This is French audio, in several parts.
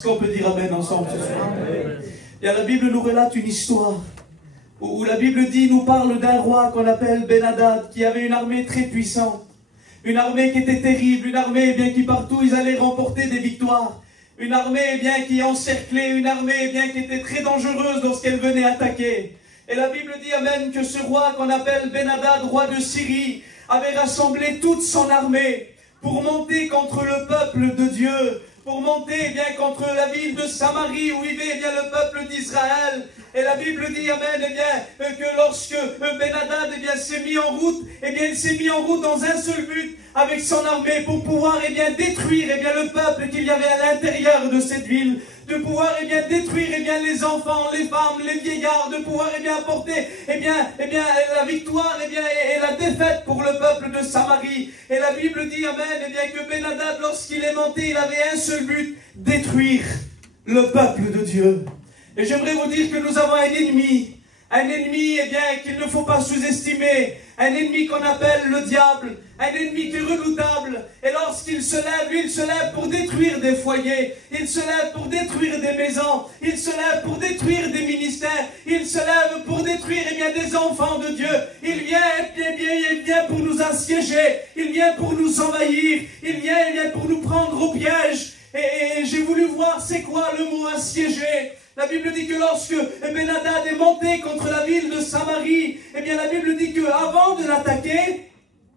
Est-ce qu'on peut dire Amen ensemble ce soir? Et la Bible nous relate une histoire où la Bible nous parle d'un roi qu'on appelle Ben-Hadad, qui avait une armée très puissante, une armée qui était terrible, une armée qui partout ils allaient remporter des victoires, une armée qui encerclait, une armée qui était très dangereuse lorsqu'elle venait attaquer. Et la Bible dit Amen que ce roi qu'on appelle Ben-Hadad, roi de Syrie, avait rassemblé toute son armée pour monter contre le peuple de Dieu, pour monter contre la ville de Samarie où vivait le peuple d'Israël. Et la Bible dit Amen que lorsque Ben-Hadad s'est mis en route, il s'est mis en route dans un seul but avec son armée pour pouvoir détruire le peuple qu'il y avait à l'intérieur de cette ville, de pouvoir détruire les enfants, les femmes, les vieillards, de pouvoir apporter la victoire et la défaite pour le peuple de Samarie. Et la Bible dit Amen que Ben-Hadad, lorsqu'il est monté, il avait un seul but: détruire le peuple de Dieu. Et j'aimerais vous dire que nous avons un ennemi qu'il ne faut pas sous-estimer, un ennemi qu'on appelle le diable, un ennemi qui est redoutable. Et lorsqu'il se lève, lui, il se lève pour détruire des foyers, il se lève pour détruire des maisons, il se lève pour détruire des ministères, il se lève pour détruire des enfants de Dieu. Il vient pour nous assiéger, il vient pour nous envahir, il vient pour nous prendre au piège. Et j'ai voulu voir c'est quoi le mot assiéger. La Bible dit que lorsque Ben-Hadad est monté contre la ville de Samarie, la Bible dit qu'avant de l'attaquer,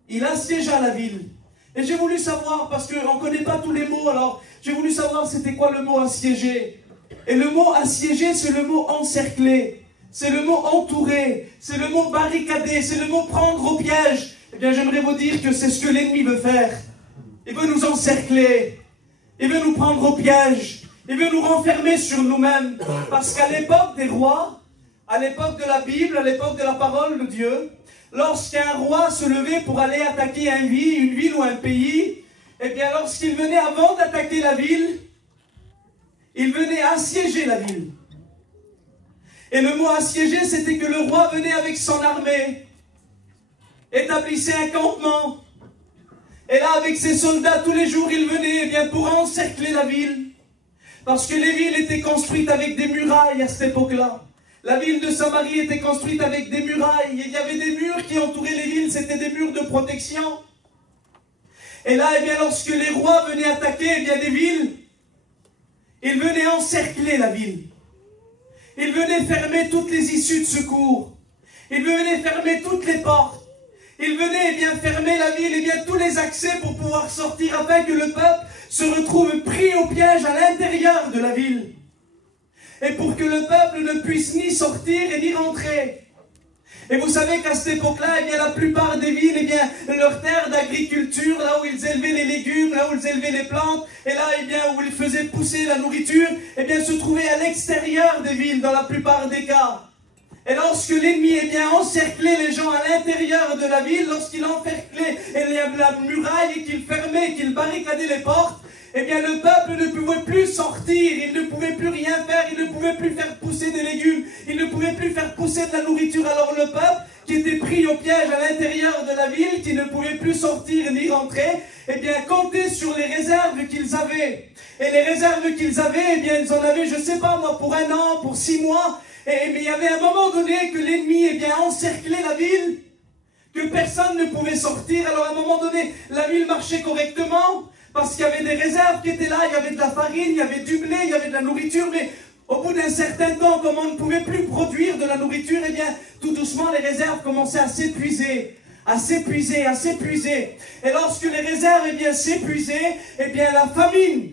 il assiégea la ville. Et j'ai voulu savoir, parce qu'on ne connaît pas tous les mots, alors j'ai voulu savoir c'était quoi le mot assiéger. Et le mot assiéger, c'est le mot encercler, c'est le mot entourer, c'est le mot barricader, c'est le mot prendre au piège. J'aimerais vous dire que c'est ce que l'ennemi veut faire. Il veut nous encercler, il veut nous prendre au piège. Il veut nous renfermer sur nous-mêmes. Parce qu'à l'époque des rois, à l'époque de la Bible, à l'époque de la parole de Dieu, lorsqu'un roi se levait pour aller attaquer une ville ou un pays, lorsqu'il venait, avant d'attaquer la ville, il venait assiéger la ville. Et le mot assiéger, c'était que le roi venait avec son armée, établissait un campement. Et là, avec ses soldats, tous les jours, il venait pour encercler la ville. Parce que les villes étaient construites avec des murailles à cette époque-là. La ville de Samarie était construite avec des murailles. Il y avait des murs qui entouraient les villes, c'était des murs de protection. Et là, lorsque les rois venaient attaquer des villes, ils venaient encercler la ville. Ils venaient fermer toutes les issues de secours. Ils venaient fermer toutes les portes. Ils venaient fermer la ville, tous les accès pour pouvoir sortir afin que le peuple se retrouve pris au piège à l'intérieur de la ville. Et pour que le peuple ne puisse ni sortir et ni rentrer. Et vous savez qu'à cette époque-là, la plupart des villes, leurs terres d'agriculture, là où ils élevaient les légumes, là où ils élevaient les plantes, et là, où ils faisaient pousser la nourriture, se trouvaient à l'extérieur des villes, dans la plupart des cas. Et lorsque l'ennemi encerclait les gens à l'intérieur de la ville, lorsqu'il encerclait la muraille et qu'il fermait, qu'il barricadait les portes, le peuple ne pouvait plus sortir, il ne pouvait plus rien faire, il ne pouvait plus faire pousser des légumes, il ne pouvait plus faire pousser de la nourriture. Alors le peuple, qui était pris au piège à l'intérieur de la ville, qui ne pouvait plus sortir ni rentrer, comptait sur les réserves qu'ils avaient. Et les réserves qu'ils avaient, ils en avaient, je ne sais pas moi, pour 1 an, pour 6 mois. Mais il y avait un moment donné que l'ennemi encerclait la ville, que personne ne pouvait sortir. Alors à un moment donné, la ville marchait correctement, parce qu'il y avait des réserves qui étaient là, il y avait de la farine, il y avait du blé, il y avait de la nourriture, mais au bout d'un certain temps, comme on ne pouvait plus produire de la nourriture, tout doucement les réserves commençaient à s'épuiser. À s'épuiser. Et lorsque les réserves s'épuisaient, la famine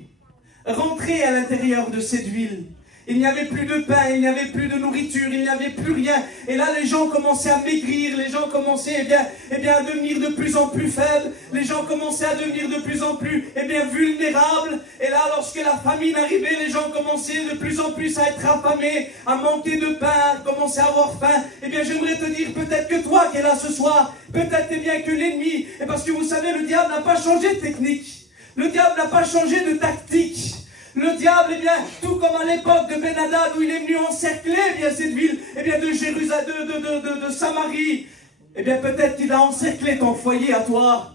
rentrait à l'intérieur de cette ville. Il n'y avait plus de pain, il n'y avait plus de nourriture, il n'y avait plus rien. Et là, les gens commençaient à maigrir, les gens commençaient à devenir de plus en plus faibles, les gens commençaient à devenir de plus en plus vulnérables. Et là, lorsque la famine arrivait, les gens commençaient de plus en plus à être affamés, à manquer de pain, à commencer à avoir faim. J'aimerais te dire, peut-être que toi qui es là ce soir, peut-être que l'ennemi, et parce que vous savez, le diable n'a pas changé de technique, le diable n'a pas changé de tactique. Le diable, tout comme à l'époque de Ben-Hadad où il est venu encercler cette ville de Jérusalem, de Samarie, peut-être qu'il a encerclé ton foyer à toi,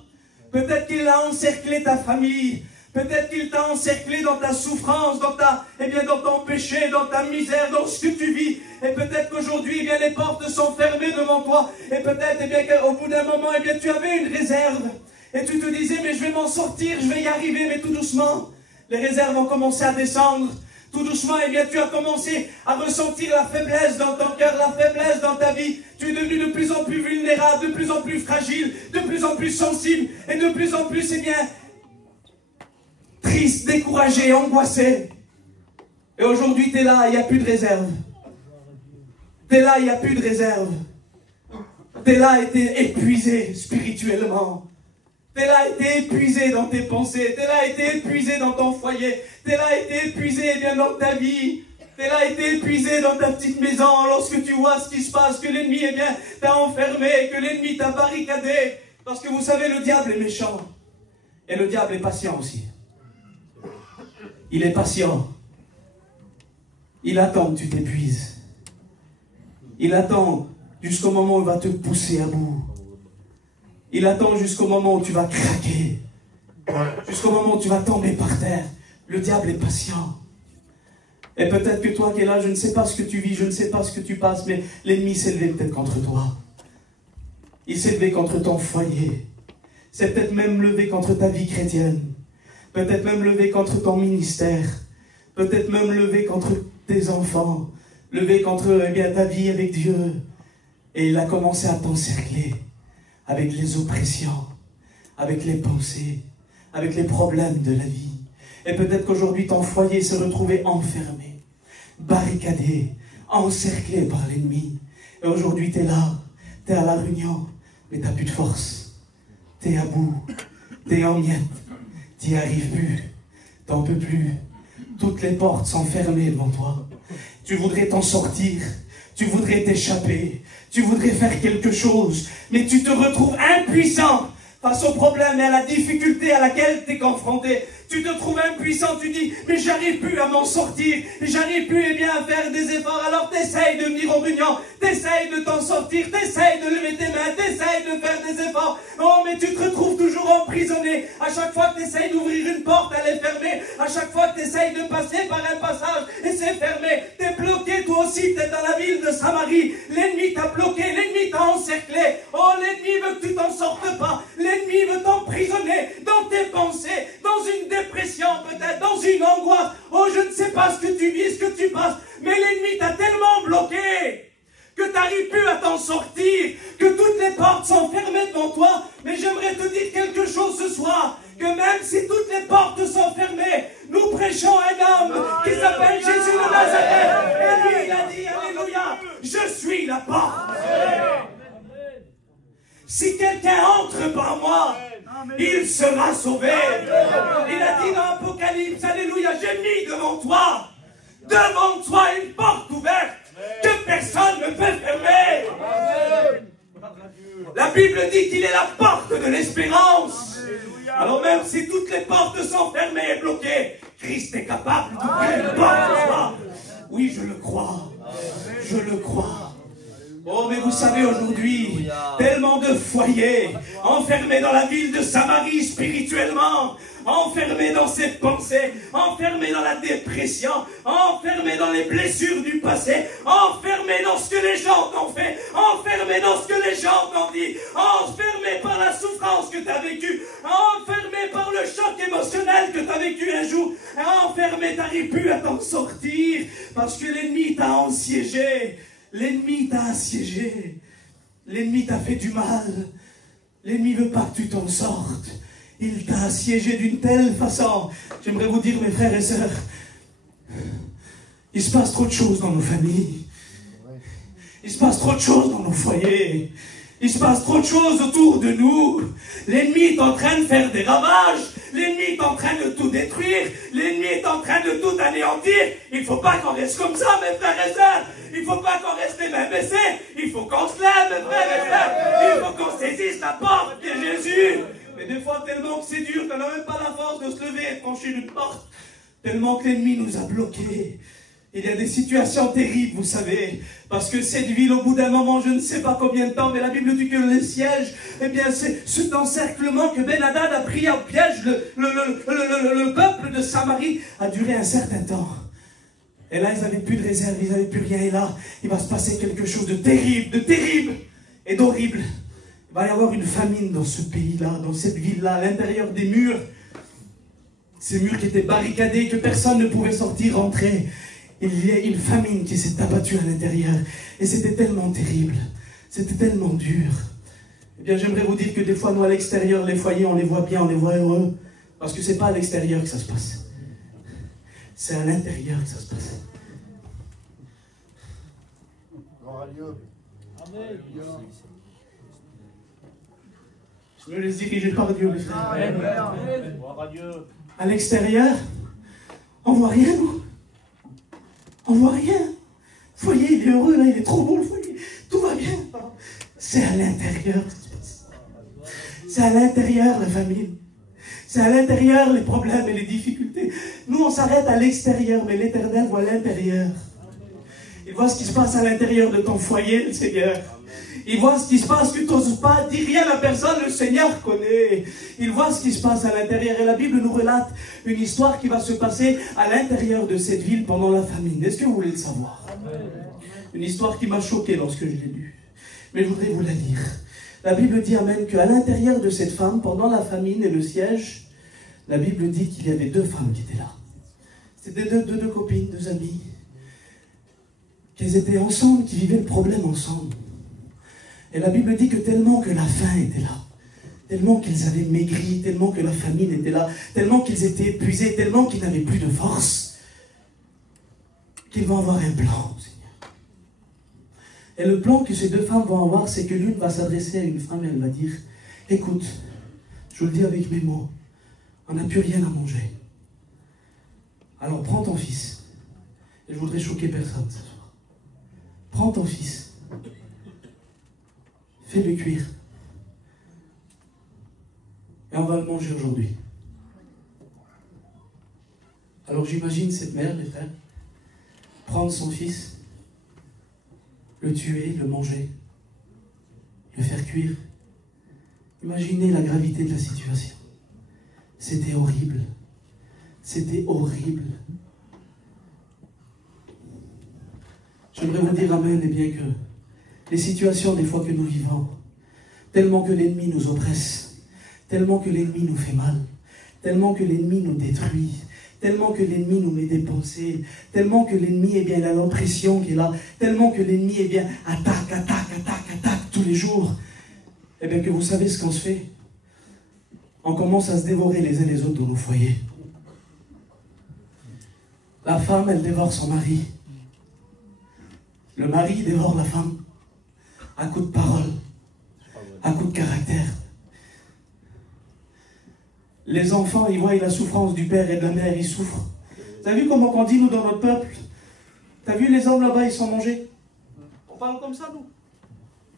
peut-être qu'il a encerclé ta famille, Peut-être qu'il t'a encerclé dans ta souffrance, dans ton péché, dans ta misère, dans ce que tu vis. Et peut-être qu'aujourd'hui, les portes sont fermées devant toi. Et peut-être, qu'au bout d'un moment, tu avais une réserve. Et tu te disais, mais je vais m'en sortir, je vais y arriver, mais tout doucement, les réserves vont commencer à descendre. Tout doucement, tu as commencé à ressentir la faiblesse dans ton cœur, la faiblesse dans ta vie. Tu es devenu de plus en plus vulnérable, de plus en plus fragile, de plus en plus sensible, et de plus en plus, triste, découragé, angoissé. Et aujourd'hui, tu es là, il n'y a plus de réserve. Tu es là, il n'y a plus de réserve. Tu es là et tu es épuisé spirituellement. Tu es là et tu es épuisé dans tes pensées. Tu es là et tu es épuisé dans ton foyer. Tu es là et tu es épuisé dans ta vie. Tu es là et tu es épuisé dans ta petite maison. Lorsque tu vois ce qui se passe, que l'ennemi t'a enfermé, que l'ennemi t'a barricadé. Parce que vous savez, le diable est méchant. Et le diable est patient aussi. Il est patient. Il attend que tu t'épuises. Il attend jusqu'au moment où il va te pousser à bout. Il attend jusqu'au moment où tu vas craquer. Jusqu'au moment où tu vas tomber par terre. Le diable est patient. Et peut-être que toi qui es là, je ne sais pas ce que tu vis, je ne sais pas ce que tu passes, mais l'ennemi s'est levé peut-être contre toi. Il s'est levé contre ton foyer. C'est peut-être même levé contre ta vie chrétienne. Peut-être même levé contre ton ministère. Peut-être même levé contre tes enfants. Levé contre ta vie avec Dieu. Et il a commencé à t'encercler avec les oppressions, avec les pensées, avec les problèmes de la vie. Et peut-être qu'aujourd'hui ton foyer s'est retrouvé enfermé, barricadé, encerclé par l'ennemi. Et aujourd'hui tu es là, tu es à la réunion, mais tu n'as plus de force. Tu es à bout, tu es en miettes, tu n'y arrives plus, tu n'en peux plus. Toutes les portes sont fermées devant toi. Tu voudrais t'en sortir, tu voudrais t'échapper, tu voudrais faire quelque chose, mais tu te retrouves impuissant face au problème et à la difficulté à laquelle tu es confronté. Tu te trouves impuissant, tu dis, mais j'arrive plus à m'en sortir, j'arrive plus à faire des efforts. Alors t'essayes de venir aux réunions, t'essayes de t'en sortir, t'essayes de lever tes mains, t'essayes de faire des efforts. Oh, mais tu te retrouves toujours emprisonné. À chaque fois que t'essayes d'ouvrir une porte, elle est fermée. À chaque fois que t'essayes de passer par un passage, et c'est fermé. T'es bloqué, toi aussi, t'es dans la ville de Samarie. L'ennemi t'a bloqué, l'ennemi t'a encerclé. Oh, l'ennemi veut que tu t'en sortes pas. L'ennemi veut t'emprisonner dans tes pensées, dans une dépression peut-être, dans une angoisse. Oh, je ne sais pas ce que tu vis, ce que tu passes, mais l'ennemi t'a tellement bloqué que tu n'arrives plus à t'en sortir, que toutes les portes sont fermées devant toi. Mais j'aimerais te dire quelque chose ce soir, que même si toutes les portes sont fermées, nous prêchons un homme qui s'appelle Jésus de Nazareth. Et lui, il a dit, alléluia, je suis la porte. Si quelqu'un entre par moi, il sera sauvé. Il a dit dans l'Apocalypse, alléluia, j'ai mis devant toi une porte ouverte que personne ne peut fermer. La Bible dit qu'il est la porte de l'espérance. Alors même si toutes les portes sont fermées et bloquées, Christ est capable d'ouvrir une porte. Oui, je le crois. Je le crois. Oh, mais vous savez, aujourd'hui, tellement de foyers enfermés dans la ville de Samarie spirituellement, enfermés dans ses pensées, enfermés dans la dépression, enfermés dans les blessures du passé, enfermés dans ce que les gens t'ont fait, enfermés dans ce que les gens t'ont dit, enfermés par la souffrance que tu as vécue, enfermés par le choc émotionnel que tu as vécu un jour, enfermés, tu n'arrives plus à t'en sortir parce que l'ennemi t'a assiégé. L'ennemi t'a assiégé, l'ennemi t'a fait du mal, l'ennemi ne veut pas que tu t'en sortes, il t'a assiégé d'une telle façon. J'aimerais vous dire, mes frères et sœurs, il se passe trop de choses dans nos familles, il se passe trop de choses dans nos foyers, il se passe trop de choses autour de nous. L'ennemi est en train de faire des ravages, l'ennemi est en train de tout détruire, l'ennemi est en train de tout anéantir. Il ne faut pas qu'on reste comme ça, mes frères et sœurs. Il ne faut pas qu'on reste les mains baissées. Il faut qu'on se lève, mes frères et sœurs. Il faut qu'on saisisse la porte de Jésus. Mais des fois, tellement que c'est dur, qu'on n'a même pas la force de se lever et de franchir une porte. Tellement que l'ennemi nous a bloqués. Il y a des situations terribles, vous savez, parce que cette ville, au bout d'un moment, je ne sais pas combien de temps, mais la Bible dit que le siège, eh bien, c'est cet encerclement que Ben-Hadad a pris en piège, le peuple de Samarie, a duré un certain temps. Et là, ils n'avaient plus de réserve, ils n'avaient plus rien. Et là, il va se passer quelque chose de terrible et d'horrible. Il va y avoir une famine dans ce pays-là, dans cette ville-là, à l'intérieur des murs. Ces murs qui étaient barricadés, que personne ne pouvait sortir, rentrer. Il y a une famine qui s'est abattue à l'intérieur. Et c'était tellement terrible. C'était tellement dur. Eh bien, j'aimerais vous dire que des fois, nous, à l'extérieur, les foyers, on les voit bien, on les voit heureux. Parce que ce n'est pas à l'extérieur que ça se passe. C'est à l'intérieur que ça se passe. Gloire à Dieu. Amen. Je me laisse diriger par Dieu, les frères. Amen. Gloire à Dieu. À l'extérieur, on ne voit rien, nous. On ne voit rien. Le foyer, il est heureux, là, il est trop beau, le foyer. Tout va bien. C'est à l'intérieur que ça se passe. C'est à l'intérieur, la famine. C'est à l'intérieur, les problèmes et les difficultés. Nous, on s'arrête à l'extérieur, mais l'Éternel voit l'intérieur. Il voit ce qui se passe à l'intérieur de ton foyer, le Seigneur. Il voit ce qui se passe, que tu n'oses pas dire rien à personne, le Seigneur connaît. Il voit ce qui se passe à l'intérieur. Et la Bible nous relate une histoire qui va se passer à l'intérieur de cette ville pendant la famine. Est-ce que vous voulez le savoir? Une histoire qui m'a choqué lorsque je l'ai lue. Mais je voudrais vous la lire. La Bible dit, amen, qu'à l'intérieur de cette femme, pendant la famine et le siège, la Bible dit qu'il y avait deux femmes qui étaient là. C'était deux copines, deux amies. Qu'elles étaient ensemble, qui vivaient le problème ensemble. Et la Bible dit que tellement que la faim était là, tellement qu'ils avaient maigri, tellement que la famine était là, tellement qu'ils étaient épuisés, tellement qu'ils n'avaient plus de force, qu'ils vont avoir un plan, Seigneur. Et le plan que ces deux femmes vont avoir, c'est que l'une va s'adresser à une femme et elle va dire, écoute, je vous le dis avec mes mots, on n'a plus rien à manger. Alors prends ton fils. Et je voudrais choquer personne ce soir. Prends ton fils. Fais-le cuire. Et on va le manger aujourd'hui. Alors j'imagine cette mère, les frères, prendre son fils, le tuer, le manger, le faire cuire. Imaginez la gravité de la situation. C'était horrible. C'était horrible. J'aimerais vous dire amen, et bien que les situations des fois que nous vivons, tellement que l'ennemi nous oppresse, tellement que l'ennemi nous fait mal, tellement que l'ennemi nous détruit, tellement que l'ennemi nous met des pensées, tellement que l'ennemi, eh bien, il a l'impression qu'il est là, tellement que l'ennemi, eh bien, attaque tous les jours, eh bien, que vous savez ce qu'on se fait. On commence à se dévorer les uns les autres dans nos foyers. La femme, elle dévore son mari. Le mari dévore la femme. À coup de parole, à coup de caractère. Les enfants, ils voient la souffrance du père et de la mère, ils souffrent. Vous avez vu comment on dit, nous, dans notre peuple? T'as vu les hommes là-bas, ils sont mangés? On parle comme ça, nous.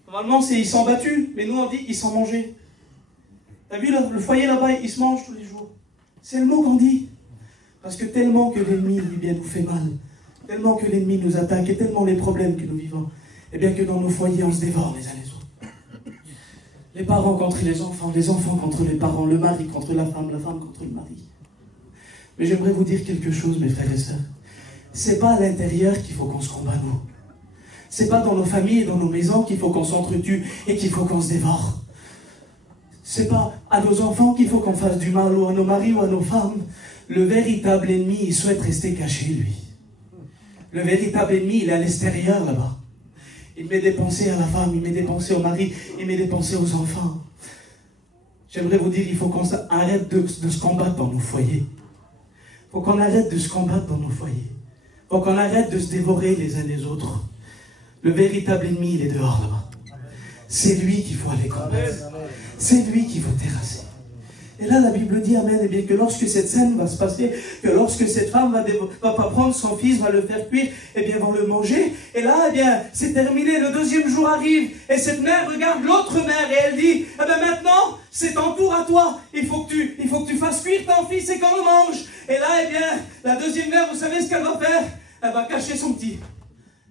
Normalement, c'est ils sont battus, mais nous, on dit ils sont mangés. T'as vu le foyer là-bas, il se mange tous les jours. C'est le mot qu'on dit. Parce que tellement que l'ennemi, eh bien, nous fait mal, tellement que l'ennemi nous attaque, et tellement les problèmes que nous vivons, et bien que dans nos foyers, on se dévore les uns les autres. Les parents contre les enfants contre les parents, le mari contre la femme contre le mari. Mais j'aimerais vous dire quelque chose, mes frères et sœurs. C'est pas à l'intérieur qu'il faut qu'on se combat, nous. C'est pas dans nos familles et dans nos maisons qu'il faut qu'on s'entretue et qu'il faut qu'on se dévore. C'est pas à nos enfants qu'il faut qu'on fasse du mal, ou à nos maris ou à nos femmes. Le véritable ennemi, il souhaite rester caché, lui. Le véritable ennemi, il est à l'extérieur, là-bas. Il met des pensées à la femme, il met des pensées au mari, il met des pensées aux enfants. J'aimerais vous dire, il faut qu'on arrête de se combattre dans nos foyers. Il faut qu'on arrête de se combattre dans nos foyers. Il faut qu'on arrête de se dévorer les uns les autres. Le véritable ennemi, il est dehors, là-bas. C'est lui qu'il faut aller combattre. C'est lui qu'il faut terrasser. Et là, la Bible dit, amen, eh bien, que lorsque cette scène va se passer, que lorsque cette femme va prendre son fils, va le faire cuire, eh bien, vont le manger. Et là, eh bien, c'est terminé, le deuxième jour arrive, et cette mère regarde l'autre mère, et elle dit, eh bien, maintenant, c'est ton tour à toi, il faut que tu fasses cuire ton fils et qu'on le mange. Et là, eh bien, la deuxième mère, vous savez ce qu'elle va faire? elle va cacher son petit.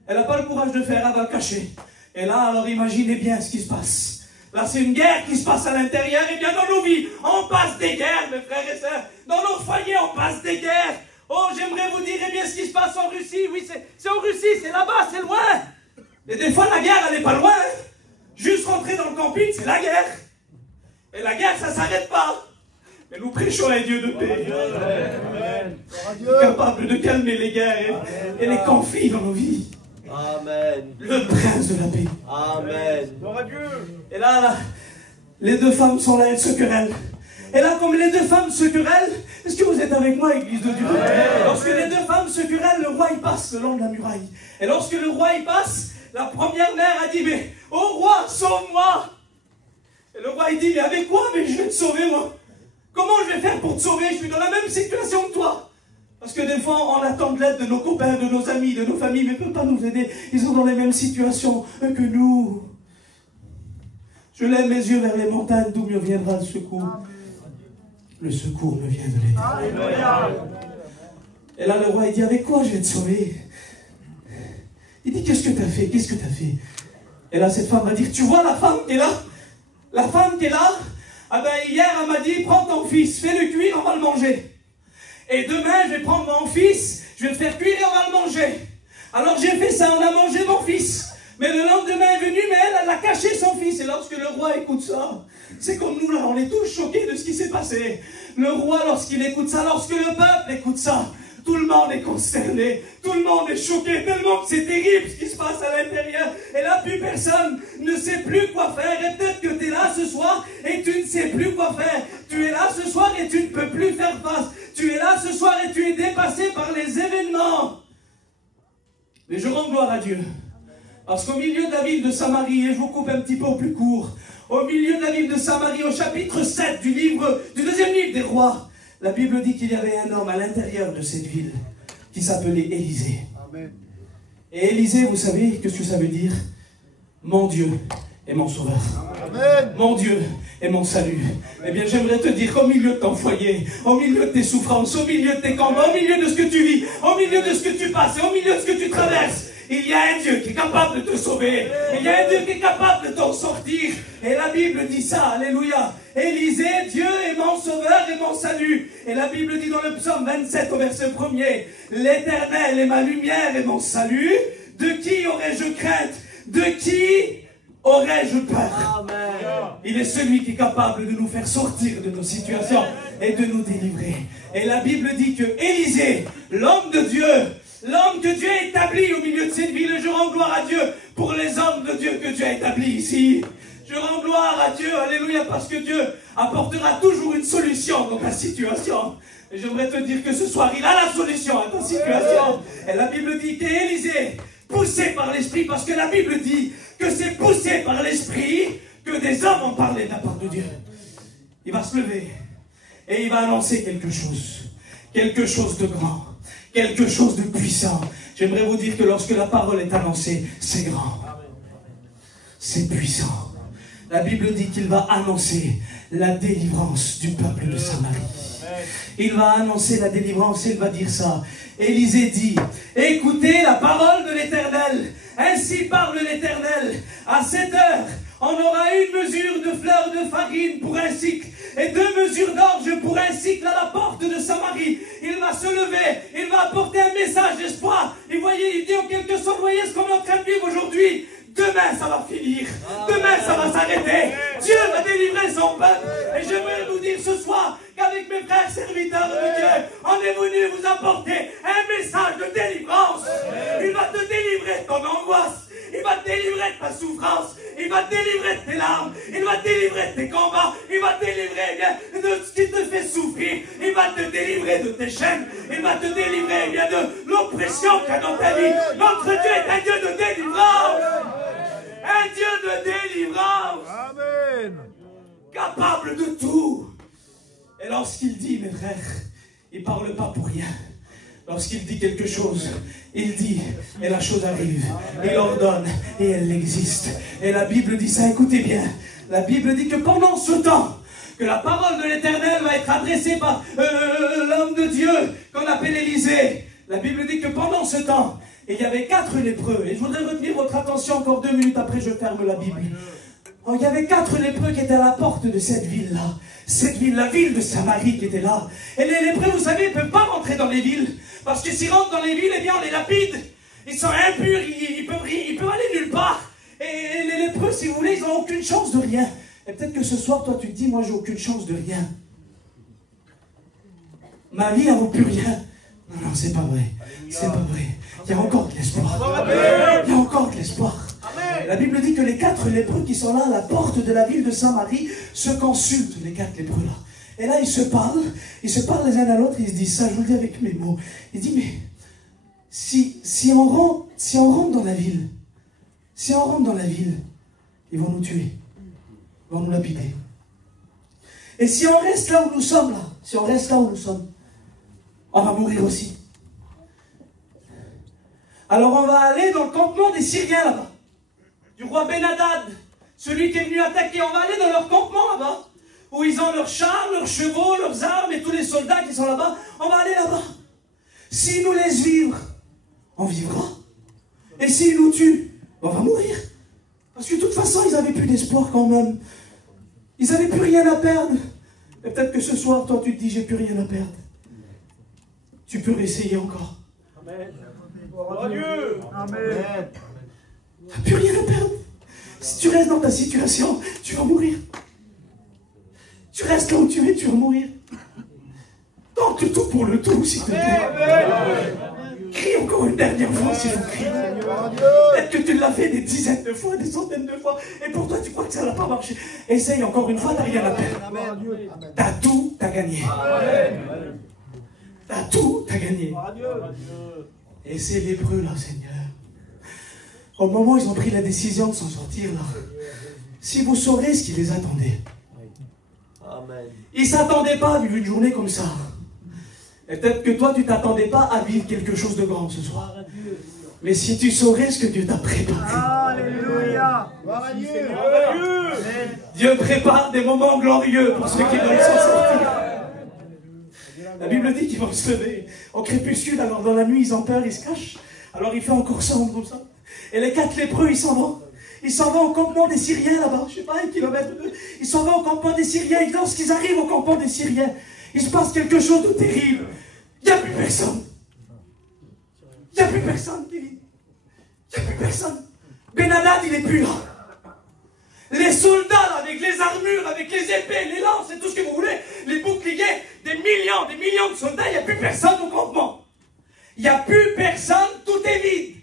Elle n'a pas le courage de faire, elle va le cacher. Et là, alors imaginez bien ce qui se passe. Là, c'est une guerre qui se passe à l'intérieur. Et bien dans nos vies, on passe des guerres, mes frères et sœurs. Dans nos foyers, on passe des guerres. Oh, j'aimerais vous dire, eh bien, ce qui se passe en Russie. Oui, c'est en Russie, c'est là-bas, c'est loin. Et des fois, la guerre, elle n'est pas loin. Juste rentrer dans le camping, c'est la guerre. Et la guerre, ça ne s'arrête pas. Mais nous prêchons un Dieu de paix. Capable de calmer les guerres et les conflits dans nos vies. Amen. Le prince de la paix. Amen. Et là, les deux femmes sont là, elles se querellent. Et là, comme les deux femmes se querellent, est-ce que vous êtes avec moi, Église de Dieu? Lorsque les deux femmes se querellent, le roi, il passe le long de la muraille. Et lorsque le roi, il passe, la première mère a dit, mais, oh roi, sauve-moi. Et le roi, il dit, mais avec quoi? Mais je vais te sauver, moi. Comment je vais faire pour te sauver? Je suis dans la même situation que toi. Parce que des fois, on attend de l'aide de nos copains, de nos amis, de nos familles, mais ils ne peuvent pas nous aider. Ils sont dans les mêmes situations que nous. Je lève mes yeux vers les montagnes, d'où me viendra le secours. Le secours me vient de l'Éternel. Et là, le roi, il dit, avec quoi je vais te sauver? Il dit, qu'est-ce que tu as fait? Qu'est-ce que tu as fait? Et là, cette femme va dire, tu vois la femme qui est là? La femme qui est là? Ah ben, hier, elle m'a dit, prends ton fils, fais-le cuire, on va le manger. Et demain, je vais prendre mon fils, je vais le faire cuire et on va le manger. Alors j'ai fait ça, on a mangé mon fils. Mais le lendemain est venu, mais elle a caché son fils. Et lorsque le roi écoute ça, c'est comme nous là, on est tous choqués de ce qui s'est passé. Le roi, lorsqu'il écoute ça, lorsque le peuple écoute ça, tout le monde est consterné, tout le monde est choqué, tellement que c'est terrible ce qui se passe à l'intérieur. Et là, plus personne ne sait plus quoi faire. Et peut-être que tu es là ce soir et tu ne sais plus quoi faire. Tu es là ce soir et tu ne peux plus faire face. Tu es là ce soir et tu es dépassé par les événements. Mais je rends gloire à Dieu. Parce qu'au milieu de la ville de Samarie, et je vous coupe un petit peu au plus court, au milieu de la ville de Samarie, au chapitre 7 du deuxième livre des rois, la Bible dit qu'il y avait un homme à l'intérieur de cette ville qui s'appelait Élisée. Amen. Et Élisée, vous savez ce que ça veut dire? Mon Dieu est mon sauveur. Amen. Mon Dieu est mon salut. Amen. Eh bien, j'aimerais te dire qu'au milieu de ton foyer, au milieu de tes souffrances, au milieu de tes combats, au milieu de ce que tu vis, au milieu de ce que tu passes, au milieu de ce que tu traverses, il y a un Dieu qui est capable de te sauver. Il y a un Dieu qui est capable de t'en sortir. Et la Bible dit ça, alléluia. Élisée, Dieu est mon sauveur et mon salut. Et la Bible dit dans le psaume 27 au verset 1er, l'Éternel est ma lumière et mon salut. De qui aurais-je crainte? De qui aurais-je peur? Amen. Il est celui qui est capable de nous faire sortir de nos situations et de nous délivrer. Et la Bible dit que Élisée, l'homme de Dieu, l'homme que Dieu a établi au milieu de cette ville, et je rends gloire à Dieu pour les hommes de Dieu que Dieu a établis ici. Je rends gloire à Dieu, alléluia, parce que Dieu apportera toujours une solution dans ta situation. Et j'aimerais te dire que ce soir, il a la solution à ta situation. Et la Bible dit qu'Élisée, poussé par l'Esprit, parce que la Bible dit que c'est poussé par l'Esprit que des hommes ont parlé de la part de Dieu. Il va se lever et il va annoncer quelque chose de grand. Quelque chose de puissant. J'aimerais vous dire que lorsque la parole est annoncée, c'est grand. C'est puissant. La Bible dit qu'il va annoncer la délivrance du peuple de Samarie. Il va annoncer la délivrance et il va dire ça. Élisée dit, écoutez la parole de l'Éternel. Ainsi parle l'Éternel. À cette heure, on aura une mesure de fleur de farine pour un cycle et 2 mesures d'orge pour un cycle à la porte de Samarie. Il va se lever, il va apporter un message d'espoir. Et voyez, il dit en quelque sorte, voyez ce qu'on est en train de vivre aujourd'hui. Demain, ça va finir. Demain, ça va s'arrêter. Dieu va délivrer son peuple. Et j'aimerais vous dire ce soir qu'avec mes frères serviteurs de Dieu, on est venu vous apporter un message de délivrance. Il va te délivrer de ton angoisse. Il va te délivrer de ta souffrance. Il va te délivrer de tes larmes. Il va te délivrer de tes combats. Il va te délivrer de ce qui te fait souffrir. Il va te délivrer de tes chaînes. Il va te délivrer de l'oppression qu'il y a dans ta vie. Notre Dieu est un Dieu de délivrance. Un Dieu de délivrance. Amen. Capable de tout. Et lorsqu'il dit, mes frères, il ne parle pas pour rien. Lorsqu'il dit quelque chose, il dit, et la chose arrive. Il ordonne, et elle existe. Et la Bible dit ça, écoutez bien. La Bible dit que pendant ce temps, que la parole de l'Éternel va être adressée par l'homme de Dieu qu'on appelle Élisée. La Bible dit que pendant en ce temps, et il y avait 4 lépreux. Et je voudrais retenir votre attention encore 2 minutes après, je ferme la Bible. Oh, il y avait 4 lépreux qui étaient à la porte de cette ville-là. Cette ville, la ville de Samarie qui était là. Et les lépreux, vous savez, ils ne peuvent pas rentrer dans les villes. Parce que s'ils rentrent dans les villes, eh bien, on les lapide. Ils sont impurs, ils peuvent aller nulle part. Et les lépreux, si vous voulez, ils n'ont aucune chance de rien. Et peut-être que ce soir, toi, tu te dis, moi, j'ai aucune chance de rien. Ma vie, elle vaut plus rien. Non, non, c'est pas vrai. C'est pas vrai. Il y a encore de l'espoir. Il y a encore de l'espoir. La Bible dit que les 4 lépreux qui sont là à la porte de la ville de Samarie se consultent, les 4 lépreux là. Et là, ils se parlent les uns à l'autre, ils se disent ça, je vous le dis avec mes mots. Ils disent, mais si on rentre dans la ville, ils vont nous tuer. Ils vont nous lapider. Et si on reste là où nous sommes, on va mourir aussi. Alors on va aller dans le campement des Syriens là-bas, du roi Ben-Hadad, celui qui est venu attaquer. On va aller dans leur campement là-bas, où ils ont leurs chars, leurs chevaux, leurs armes et tous les soldats qui sont là-bas. On va aller là-bas. S'ils nous laissent vivre, on vivra. Et s'ils nous tuent, on va mourir. Parce que de toute façon, ils n'avaient plus d'espoir quand même. Ils n'avaient plus rien à perdre. Et peut-être que ce soir, toi, tu te dis, j'ai plus rien à perdre. Tu peux réessayer encore. Amen. Oh Dieu. Amen. Tu n'as plus rien à perdre. Si tu restes dans ta situation, tu vas mourir. Tu restes là où tu es, tu vas mourir. Tente le tout pour le tout, s'il te plaît. Crie encore une dernière fois, s'il vous plaît. Peut-être que tu l'as fait des dizaines de fois, des centaines de fois, et pour toi, tu crois que ça n'a pas marché. Essaye encore une fois, tu n'as rien à perdre. T'as tout, t'as gagné. T'as tout, t'as gagné. Et ces lépreux là, Seigneur, au moment où ils ont pris la décision de s'en sortir là, si vous saurez ce qui les attendait. Amen. Ils ne s'attendaient pas à vivre une journée comme ça. Et peut-être que toi, tu ne t'attendais pas à vivre quelque chose de grand ce soir. Mais si tu saurais ce que Dieu t'a préparé. Alléluia. Dieu prépare des moments glorieux pour ceux qui veulent s'en sortir. La Bible dit qu'ils vont se lever au crépuscule, alors dans la nuit, ils ont peur, ils se cachent. Alors il fait encore sombre comme ça. Et les 4 lépreux, ils s'en vont. Ils s'en vont au campement des Syriens là-bas, je ne sais pas, 1 kilomètre ou 2. Ils s'en vont au campement des Syriens. Et lorsqu'ils arrivent au campement des Syriens, il se passe quelque chose de terrible. Il n'y a plus personne. Il n'y a plus personne, Kevin. Il n'y a plus personne. Ben-Hadad, il n'est plus là. Les soldats, là, avec les armures, avec les épées, les lances et tout ce que vous voulez, les boucliers, des millions de soldats, il n'y a plus personne au campement. Il n'y a plus personne, tout est vide.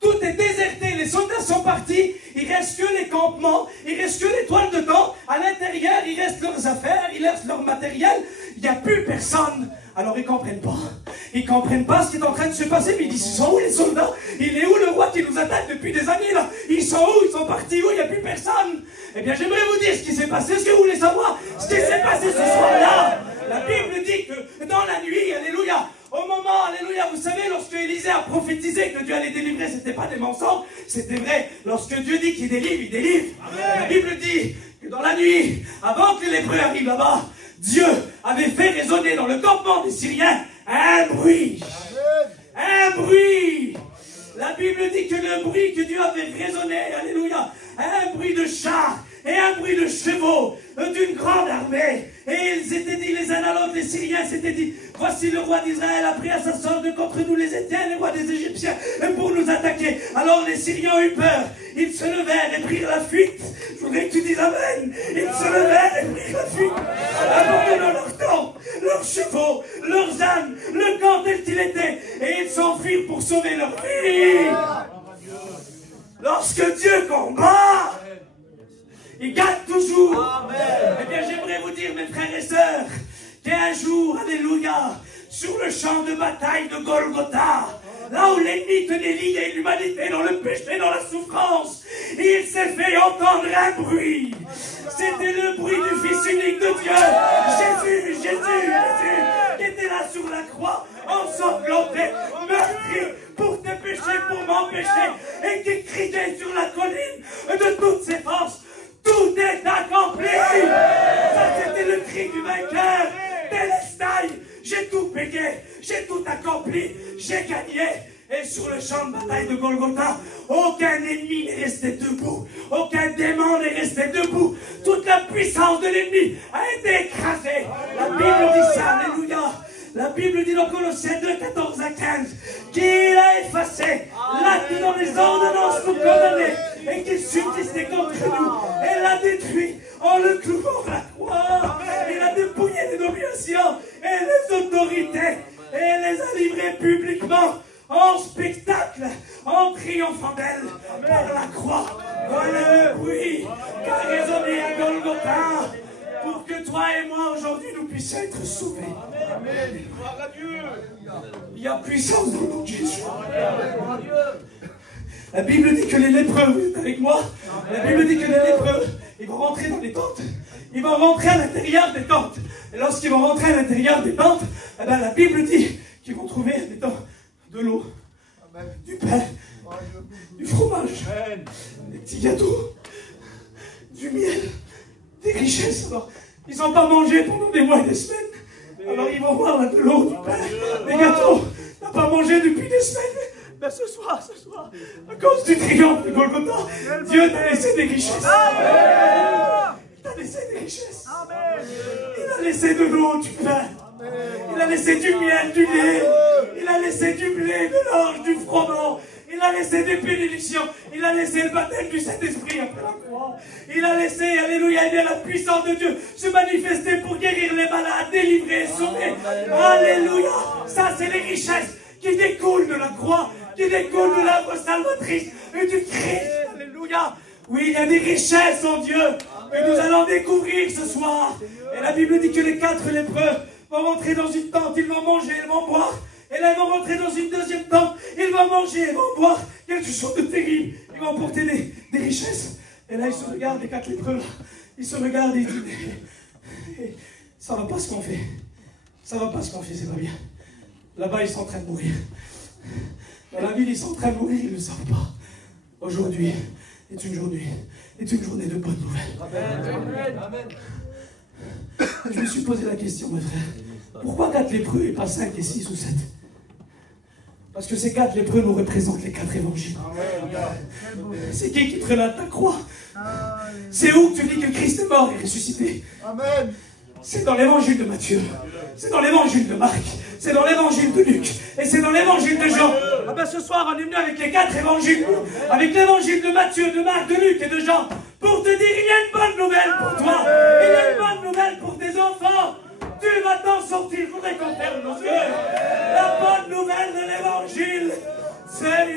Tout est déserté, les soldats sont partis, il ne reste que les campements, il reste que les toiles de camp, à l'intérieur il reste leurs affaires, il reste leur matériel, il n'y a plus personne. Alors ils ne comprennent pas. Ils ne comprennent pas ce qui est en train de se passer, mais ils disent, ils sont où les soldats? Il est où le roi qui nous attaque depuis des années là? Ils sont où? Ils sont partis où? Il n'y a plus personne. Eh bien j'aimerais vous dire ce qui s'est passé. Est-ce que vous voulez savoir ce qui s'est passé ce soir-là? La Bible dit que dans la nuit, alléluia, au moment, alléluia, vous savez, lorsque Élisée a prophétisé que Dieu allait délivrer, ce n'était pas des mensonges, c'était vrai. Lorsque Dieu dit qu'il délivre, il délivre. Amen. La Bible dit que dans la nuit, avant que les lépreux arrivent là-bas, Dieu avait fait résonner dans le campement des Syriens un bruit. Amen. Un bruit. La Bible dit que le bruit que Dieu avait résonné, alléluia, un bruit de chars et un bruit de chevaux d'une grande armée. Et ils s'étaient dit les uns à l'autre, les Syriens s'étaient dit, voici le roi d'Israël a pris à sa sorte contre nous les Étiens, les rois des Égyptiens, pour nous attaquer. Alors les Syriens ont eu peur, ils se levèrent et prirent la fuite. Je voudrais que tu dises Amen. Ils se levèrent et prirent la fuite, abandonnant leur camp, leurs chevaux, leurs ânes, le camp tel qu'il était, et ils s'enfuirent pour sauver leur vie. Lorsque Dieu combat, il gagne toujours. Amen. Eh bien, j'aimerais vous dire, mes frères et sœurs, qu'un jour, alléluia, sur le champ de bataille de Golgotha, là où l'ennemi tenait ligne et l'humanité dans le péché, dans la souffrance, il s'est fait entendre un bruit. C'était le bruit du Fils unique de Dieu, Jésus, qui était là sur la croix, ensanglanté, meurtri, pour tes péchés, pour m'empêcher, et qui criait sur la colline de toutes ses forces, tout est accompli. Ça, c'était le cri du vainqueur. Télestai, j'ai tout payé, j'ai tout accompli, j'ai gagné. Et sur le champ de bataille de Golgotha, aucun ennemi n'est resté debout. Aucun démon n'est resté debout. Toute la puissance de l'ennemi a été écrasée. La Bible dit ça, alléluia. La Bible dit dans Colossiens 2, 14 à 15 qu'il a effacé l'acte dont les ordonnances nous condamnaient et qu'il subsistait contre nous et l'a détruit en le clouant à la croix. Il a dépouillé les dominations et les autorités et les a livrées publiquement en spectacle, en triomphant d'elle par la croix. Voilà le bruit qu'a résonné à Golgotha pour que toi et moi aujourd'hui nous puissions être sauvés. Amen. Gloire à Dieu. Il y a puissance dans le nom de Jésus. La Bible dit que les lépreux, vous êtes avec moi? La Bible dit que les lépreux, ils vont rentrer dans les tentes. Ils vont rentrer à l'intérieur des tentes. Et lorsqu'ils vont rentrer à l'intérieur des tentes, eh ben, la Bible dit qu'ils vont trouver des tentes, de l'eau, du pain, du fromage, des petits gâteaux, du miel, des richesses. Alors, ils n'ont pas mangé pendant des mois et des semaines. Alors ils vont voir de l'eau, du pain, des gâteaux. Ils n'ont pas mangé depuis des semaines. Mais ce soir, à cause du triomphe de Golgotha, Dieu t'a laissé des richesses. Il t'a laissé des richesses. Il a laissé de l'eau, du pain. Il a laissé du miel, du lait. Il a laissé du blé, de l'orge, du froment. Il a laissé des bénédictions. Il a laissé le baptême du Saint-Esprit après la croix. Il a laissé, alléluia, et bien la puissance de Dieu se manifester pour guérir les malades, délivrer, sauver. Alléluia. Ça, c'est les richesses qui découlent de la croix, qui découlent de l'œuvre salvatrice et du Christ. Alléluia. Oui, il y a des richesses en Dieu que nous allons découvrir ce soir. Et la Bible dit que les 4 lépreux vont rentrer dans une tente, ils vont manger, ils vont boire. Et là, ils vont rentrer dans une deuxième tente. Ils vont manger, ils vont boire quelque chose de terrible. Ils vont porter des richesses. Et là, ils se regardent, les 4 lépreux. Ils se regardent et ils disent, ça va pas ce qu'on fait. Ça va pas ce qu'on fait, c'est pas bien. Là-bas, ils sont en train de mourir. Dans la ville, ils sont en train de mourir, ils ne le savent pas. Aujourd'hui est une journée de bonnes nouvelles. Amen. Je me suis posé la question, mes frères. Pourquoi 4 lépreux et pas 5 et 6 ou 7? Parce que ces 4 lépreux nous représentent les 4 évangiles. C'est qui te relate ta croix? C'est où que tu dis que Christ est mort et ressuscité? Amen. C'est dans l'évangile de Matthieu. C'est dans l'évangile de Marc. C'est dans l'évangile de Luc. Et c'est dans l'évangile de Jean. Ah ben ce soir, on est venu avec les 4 évangiles. Avec l'évangile de Matthieu, de Marc, de Luc et de Jean. Pour te dire, il y a une bonne nouvelle pour toi. Il y a une bonne nouvelle pour tes enfants. Tu vas t'en sortir. Il faudrait qu'on ferme nos yeux. La bonne nouvelle de l'évangile. C'est